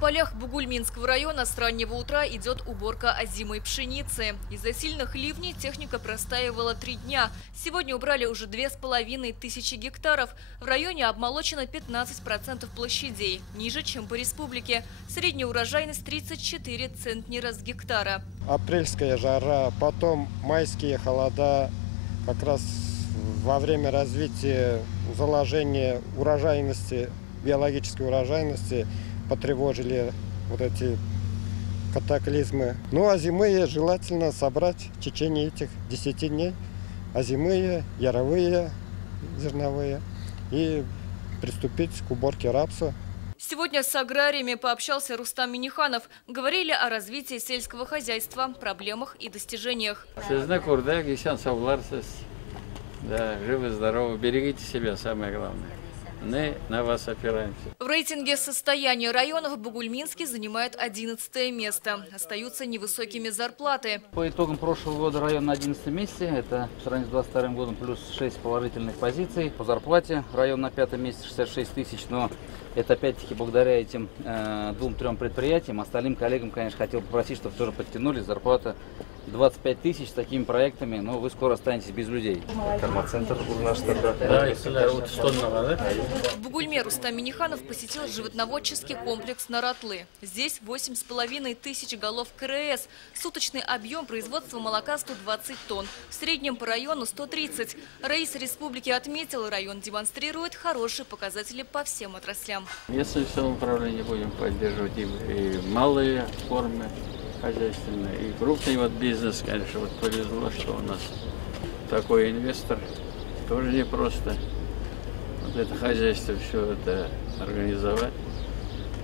полях Бугульминского района с раннего утра идет уборка озимой пшеницы. Из-за сильных ливней техника простаивала 3 дня. Сегодня убрали уже 2500 гектаров. В районе обмолочено 15% площадей, ниже, чем по республике. Средняя урожайность 34 центнера с гектара. Апрельская жара, потом майские холода, как раз во время развития заложения урожайности, биологической урожайности, потревожили вот эти катаклизмы. Ну а зимые желательно собрать в течение этих 10 дней. Озимые, яровые, зерновые. И приступить к уборке рапса. Сегодня с аграриями пообщался Рустам Миниханов. Говорили о развитии сельского хозяйства, проблемах и достижениях. Да, живы, здоровы, берегите себя, самое главное. Мы на вас опираемся. В рейтинге состояния районов Бугульминский занимает 11 место. Остаются невысокими зарплаты. По итогам прошлого года район на 11 месте. Это в сравнении с 2022 годом плюс 6 положительных позиций. По зарплате район на 5 месте 66 тысяч. Но это опять-таки благодаря этим 2-3 предприятиям. Остальным коллегам, конечно, хотел попросить, чтобы тоже подтянули зарплата 25 тысяч с такими проектами, но вы скоро останетесь без людей. В Бугульме Рустам Миниханов посетил животноводческий комплекс Наратлы. Здесь 8500 голов КРС. Суточный объем производства молока 120 тонн. В среднем по району 130. Раис республики отметил, район демонстрирует хорошие показатели по всем отраслям. Если все управление будем поддерживать и малые формы хозяйственные, и крупный бизнес, конечно, вот повезло, что у нас такой инвестор. Тоже непросто вот это хозяйство, все это организовать,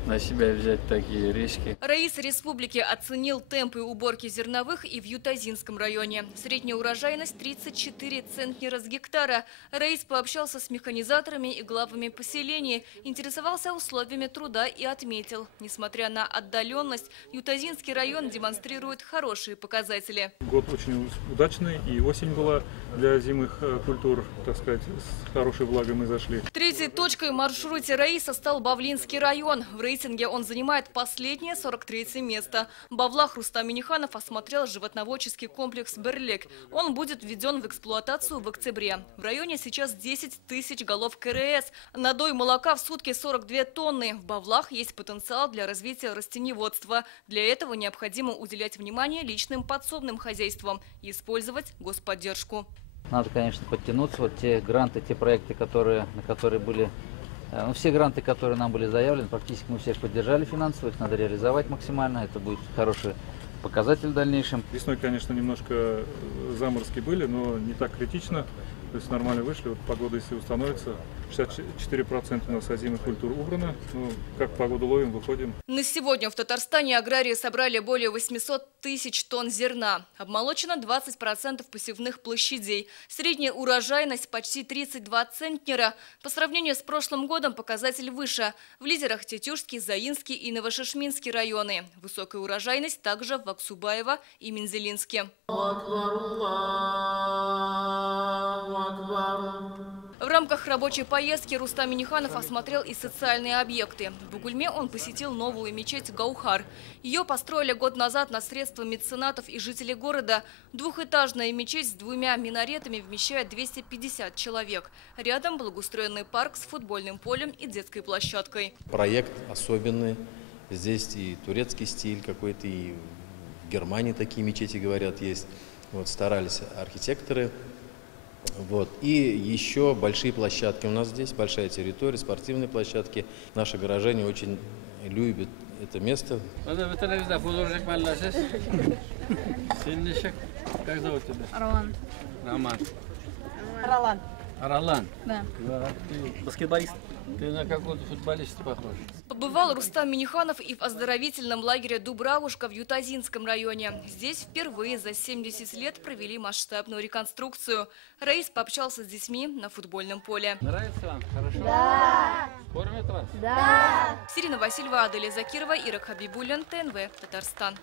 на себя взять такие риски. Раис республики оценил темпы уборки зерновых и в Ютазинском районе. Средняя урожайность 34 центнера с гектара. Раис пообщался с механизаторами и главами поселений, интересовался условиями труда и отметил, несмотря на отдаленность, Ютазинский район демонстрирует хорошие показатели. Год очень удачный, и осень была для зимых культур, так сказать, с хорошей влагой мы зашли. Третьей точкой в маршруте Раиса стал Бавлинский район. В рейтинге он занимает последнее 43-е место. Бавлах Рустам Миниханов осмотрел животноводческий комплекс «Берлек». Он будет введен в эксплуатацию в октябре. В районе сейчас 10 тысяч голов КРС. Надой молока в сутки 42 тонны. В Бавлах есть потенциал для развития растениеводства. Для этого необходимо уделять внимание личным подсобным хозяйствам и использовать господдержку. Надо, конечно, подтянуться. Вот те гранты, те проекты, на которые были... все гранты, которые нам были заявлены, практически мы всех поддержали финансово, их надо реализовать максимально, это будет хороший показатель в дальнейшем. Весной, конечно, немножко заморозки были, но не так критично, то есть нормально вышли. Вот погода, если установится, 64% у нас озимых культур убрано, ну, как погоду ловим, выходим. На сегодня в Татарстане аграрии собрали более 800 тысяч тонн зерна. Обмолочено 20% посевных площадей. Средняя урожайность почти 32 центнера. По сравнению с прошлым годом показатель выше. В лидерах Тетюшский, Заинский и Новошишминский районы. Высокая урожайность также в Аксубаево и Мензелинске. В рамках рабочей поездки Рустам Миниханов осмотрел и социальные объекты. В Бугульме он посетил новую мечеть Гаухар. Ее построили год назад на средства меценатов и жителей города. Двухэтажная мечеть с 2 минаретами вмещает 250 человек. Рядом благоустроенный парк с футбольным полем и детской площадкой. Проект особенный. Здесь и турецкий стиль какой-то, и в Германии такие мечети, говорят, есть. Вот, старались архитекторы. Вот. И еще большие площадки. У нас здесь большая территория, спортивные площадки. Наши горожане очень любят это место. Как зовут тебя? Ролан. Роман. Ролан. Ролан? Да. Ты баскетболист? Ты на какого-то футболиста похож. Побывал Рустам Миниханов и в оздоровительном лагере «Дубравушка» в Ютазинском районе. Здесь впервые за 70 лет провели масштабную реконструкцию. Раис пообщался с детьми на футбольном поле. Нравится вам? Хорошо? Да. Кормят вас? Да. Сирина Васильева, Аделя Закирова, Ирак Хабибуллин, ТНВ, Татарстан.